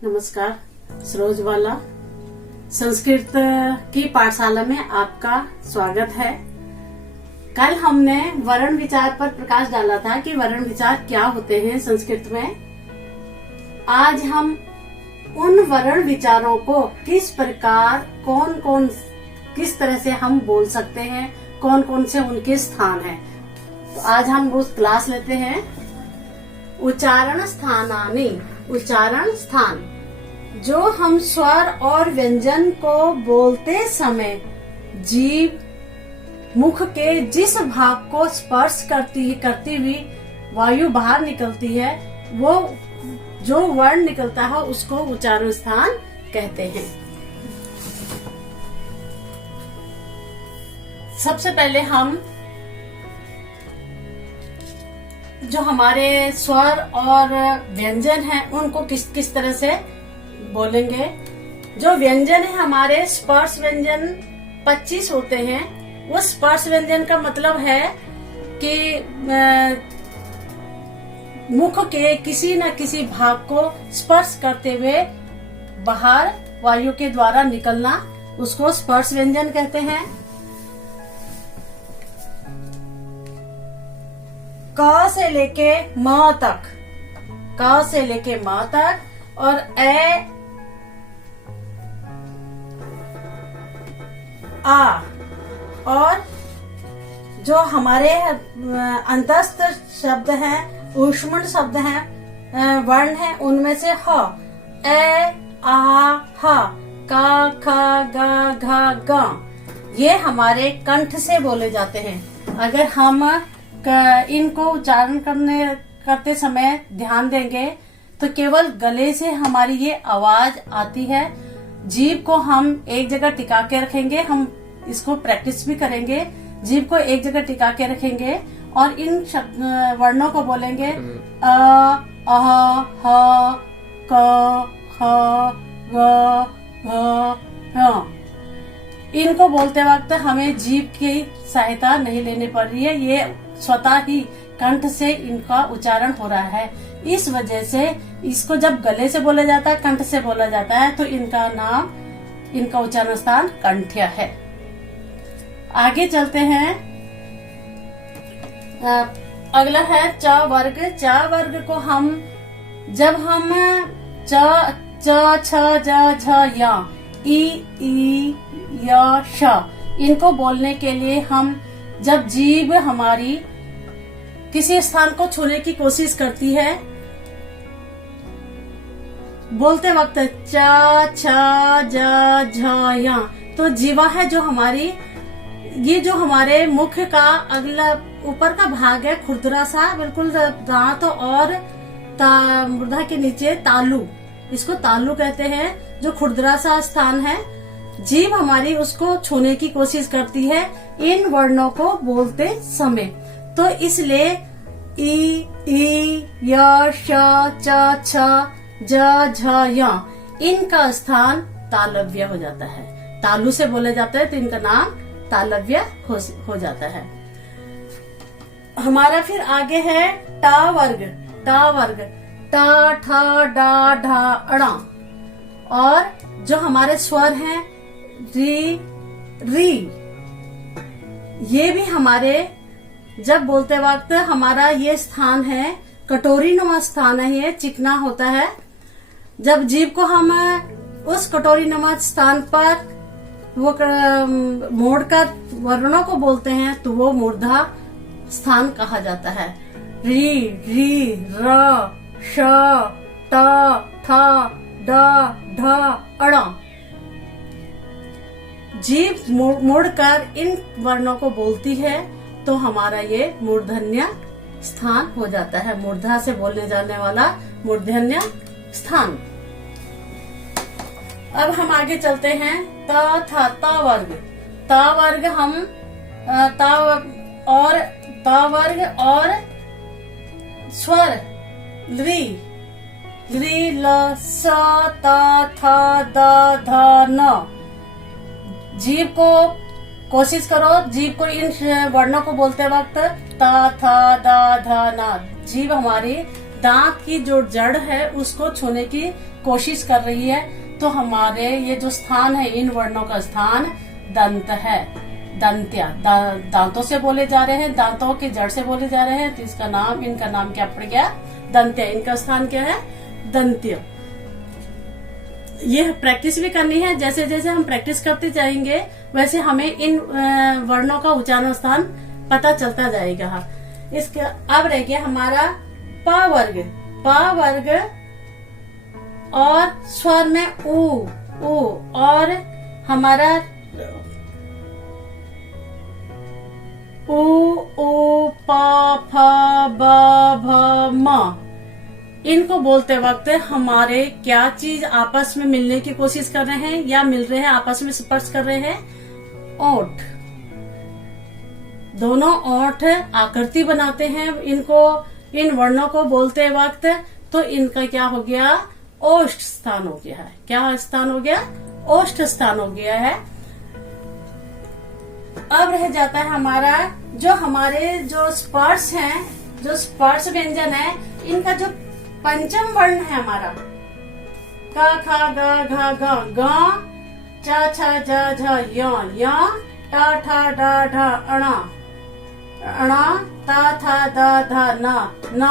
नमस्कार। सरोजबाला संस्कृत की पाठशाला में आपका स्वागत है। कल हमने वर्ण विचार पर प्रकाश डाला था कि वर्ण विचार क्या होते हैं संस्कृत में। आज हम उन वर्ण विचारों को किस प्रकार किस तरह से हम बोल सकते हैं, कौन कौन से उनके स्थान हैं। तो आज हम उस क्लास लेते हैं। उच्चारण स्थानानि, उच्चारण स्थान। जो हम स्वर और व्यंजन को बोलते समय जीभ मुख के जिस भाग को स्पर्श करती हुई वायु बाहर निकलती है, वो जो वर्ण निकलता है उसको उच्चारण स्थान कहते हैं। सबसे पहले हम जो हमारे स्वर और व्यंजन हैं उनको किस तरह से बोलेंगे। जो व्यंजन है हमारे स्पर्श व्यंजन 25 होते हैं। उस स्पर्श व्यंजन का मतलब है कि मुख के किसी न किसी भाग को स्पर्श करते हुए बाहर वायु के द्वारा निकलना, उसको स्पर्श व्यंजन कहते हैं। क से लेके म तक, क से लेके म तक और ए आ और जो हमारे अंतस्थ शब्द हैं, ऊष्मण शब्द हैं, वर्ण हैं, उनमें से ह, ए आ ह, क ख ग घ ग, ये हमारे कंठ से बोले जाते हैं। अगर हम इनको उच्चारण करते समय ध्यान देंगे तो केवल गले से हमारी ये आवाज आती है। जीभ को हम एक जगह टिका के रखेंगे, हम इसको प्रैक्टिस भी करेंगे। जीभ को एक जगह टिका के रखेंगे और इन वर्णों को बोलेंगे अ, अह, ह, क, ख, ग, घ, ङ। इनको बोलते वक्त हमें जीभ की सहायता नहीं लेनी पड़ रही है, ये स्वतः ही कंठ से इनका उच्चारण हो रहा है। इस वजह से इसको जब गले से बोला जाता है, कंठ से बोला जाता है, तो इनका उच्चारण स्थान कंठ्य है। आगे चलते हैं। अगला है च वर्ग। च वर्ग को जब हम च छ ज झ या ई य श, इनको बोलने के लिए हम जब जीभ हमारी किसी स्थान को छूने की कोशिश करती है, बोलते वक्त च छ ज झ या, तो जीवा है जो हमारी, ये जो हमारे मुख का अगला ऊपर का भाग है, खुरदरा सा बिल्कुल दांत और मूर्धा के नीचे तालू, इसको तालू कहते हैं। जो खुरदरा सा स्थान है, जीभ हमारी उसको छूने की कोशिश करती है इन वर्णों को बोलते समय। तो इसलिए ई य श च छ ज झ य, इनका स्थान तालव्य हो जाता है। तालू से बोले जाते हैं तो इनका नाम तालव्य हो जाता है। हमारा फिर आगे है ट वर्ग। ट वर्ग ट ठ ड ढ अण, और जो हमारे स्वर हैं री री, ये भी हमारे जब बोलते वक्त हमारा ये स्थान है कटोरी नुमा स्थान है, ये चिकना होता है। जब जीभ को हम उस कटोरी नुमा स्थान पर वो मोड़कर वर्णों को बोलते हैं तो वो मूर्धा स्थान कहा जाता है। री री र श ट ठ ड ढ अण। जीभ मुड़कर इन वर्णों को बोलती है तो हमारा ये मूर्धन्य स्थान हो जाता है। मूर्धा से बोलने जाने वाला मूर्धन्य स्थान। अब हम आगे चलते हैं। त वर्ग। त वर्ग हम त वर्ग और स्वर ली ल स त थ द ध न। जीभ को कोशिश करो, जीभ को इन वर्णों को बोलते वक्त त थ द ध न, जीभ हमारी दांत की जो जड़ है उसको छूने की कोशिश कर रही है, तो हमारे ये जो स्थान है, इन वर्णों का स्थान दंत है, दंत्या। दांतों से बोले जा रहे हैं, दांतों की जड़ से बोले जा रहे हैं, तो इसका नाम, इनका नाम क्या पड़ गया? दंत्या। इनका स्थान क्या है? दंत्य। ये प्रैक्टिस भी करनी है। जैसे जैसे हम प्रैक्टिस करते जाएंगे वैसे हमें इन वर्णों का उच्चारण स्थान पता चलता जाएगा। इसका अब रह गया हमारा प वर्ग। प वर्ग और स्वर में उ और हमारा उ प फ ब भ म। इनको बोलते वक्त हमारे क्या चीज आपस में मिलने की कोशिश कर रहे हैं या मिल रहे हैं, आपस में स्पर्श कर रहे हैं? ओठ। दोनों ओठ आकृति बनाते हैं इनको, इन वर्णों को बोलते वक्त, तो इनका क्या हो गया? ओष्ठ स्थान हो गया है। क्या स्थान हो गया? ओष्ठ स्थान हो गया है। अब रह जाता है हमारा जो हमारे जो स्पर्श हैं, जो स्पर्श व्यंजन है, इनका जो पंचम वर्ण है हमारा, क ख ग घ घ, ग, च छ ज झ य, ट ठ ड ढ अण, त थ द ध न,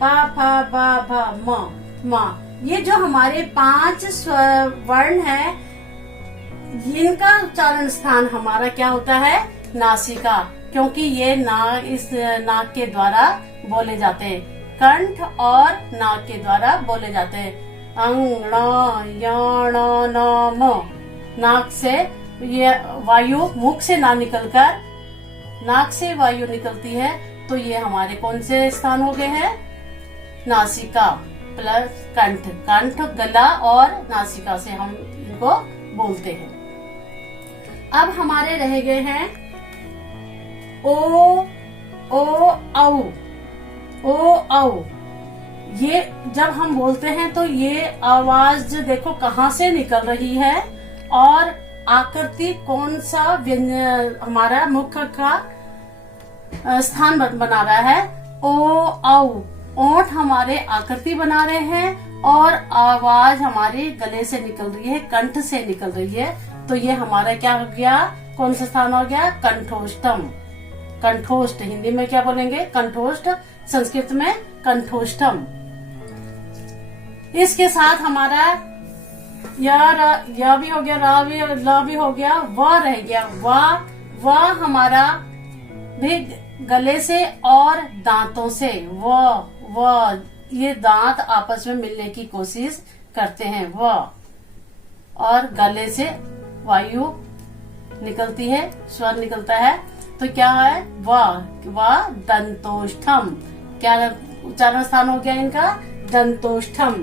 प फ ब भ म। ये जो हमारे 5 वर्ण है, इनका उच्चारण स्थान हमारा क्या होता है? नासिका, क्योंकि ये इस नाक के द्वारा बोले जाते हैं, कंठ और नाक के द्वारा बोले जाते हैं। अंग न म। नाक से ये वायु मुख से ना निकलकर नाक से वायु निकलती है, तो ये हमारे कौन से स्थान हो गए हैं? नासिका प्लस कंठ। कंठ, गला और नासिका से हम इनको बोलते हैं। अब हमारे रह गए हैं ओ औ। ये जब हम बोलते हैं तो ये आवाज देखो कहाँ से निकल रही है और आकृति कौन सा हमारा मुख का स्थान बना रहा है? ओ औ। ओठ हमारे आकृति बना रहे हैं और आवाज हमारे गले से निकल रही है, कंठ से निकल रही है, तो ये हमारा क्या हो गया? कौन सा स्थान हो गया? कंठोष्ठम। कंठोष्ठ हिंदी में क्या बोलेंगे? कंठोष्ठ। संस्कृत में कंठोष्ठम। इसके साथ हमारा या भी हो गया, ला भी हो गया, व रह गया। व हमारा भी गले से और दांतों से, व ये दांत आपस में मिलने की कोशिश करते हैं, व, और गले से वायु निकलती है, स्वर निकलता है, तो क्या है? व दंतोष्ठम। क्या उच्चारण स्थान हो गया इनका? दंतोष्ठम।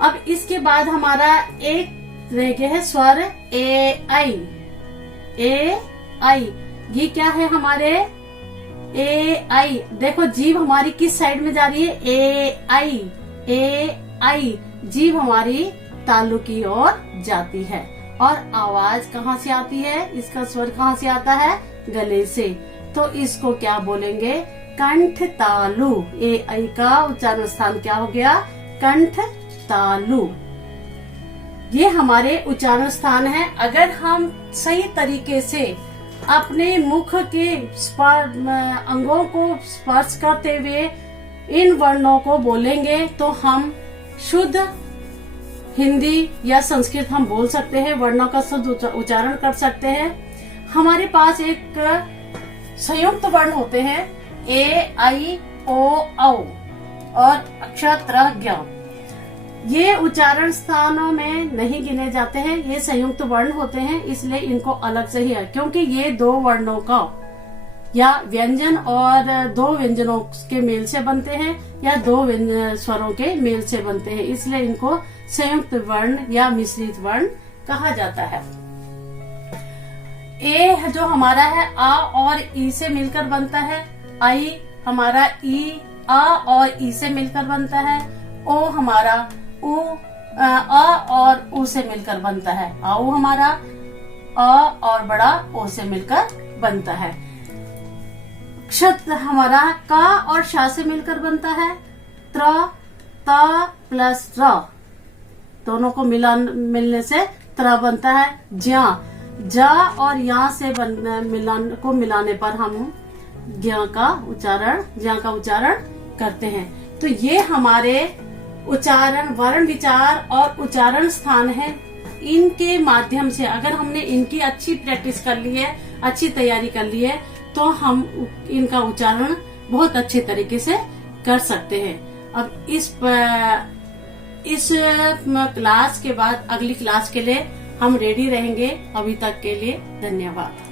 अब इसके बाद हमारा एक रह गया है स्वर ए आई। ये क्या है हमारे? ए आई। देखो जीभ हमारी किस साइड में जा रही है? ए आई। जीभ हमारी तालु की ओर जाती है और आवाज कहाँ से आती है? इसका स्वर कहाँ से आता है? गले से। तो इसको क्या बोलेंगे? कंठ तालु। ए आई का उच्चारण स्थान क्या हो गया? कंठ तालु। ये हमारे उच्चारण स्थान है। अगर हम सही तरीके से अपने मुख के अंगों को स्पर्श करते हुए इन वर्णों को बोलेंगे तो हम शुद्ध हिंदी या संस्कृत हम बोल सकते हैं, वर्णों का शुद्ध उच्चारण कर सकते हैं। हमारे पास एक संयुक्त वर्ण होते हैं ए आई ओ औ और अक्षर त्र ज्ञ। ये उच्चारण स्थानों में नहीं गिने जाते हैं, ये संयुक्त वर्ण होते हैं, इसलिए इनको अलग से ही है, क्योंकि ये दो वर्णों का या व्यंजन और दो व्यंजनों के मेल से बनते हैं या दो स्वरों के मेल से बनते हैं, इसलिए इनको संयुक्त वर्ण या मिश्रित वर्ण कहा जाता है। ए जो हमारा है आ और ई से मिलकर बनता है, आई हमारा ई आ और ई से मिलकर बनता है, ओ हमारा उ आ और उ से मिलकर बनता है, आओ हमारा आ और बड़ा ओ से मिलकर बनता है। क्षत हमारा का और शा से मिलकर बनता है, त्र, त प्लस र, दोनों को मिलने से त्र बनता है। ज्या, जा और यहाँ से मिलाने पर हम ज्ञ का उच्चारण करते हैं। तो ये हमारे उच्चारण, वर्ण विचार और उच्चारण स्थान है। इनके माध्यम से अगर हमने इनकी अच्छी प्रैक्टिस कर ली है, अच्छी तैयारी कर ली है, तो हम इनका उच्चारण बहुत अच्छे तरीके से कर सकते हैं। अब इस क्लास के बाद अगली क्लास के लिए हम रेडी रहेंगे। अभी तक के लिए धन्यवाद।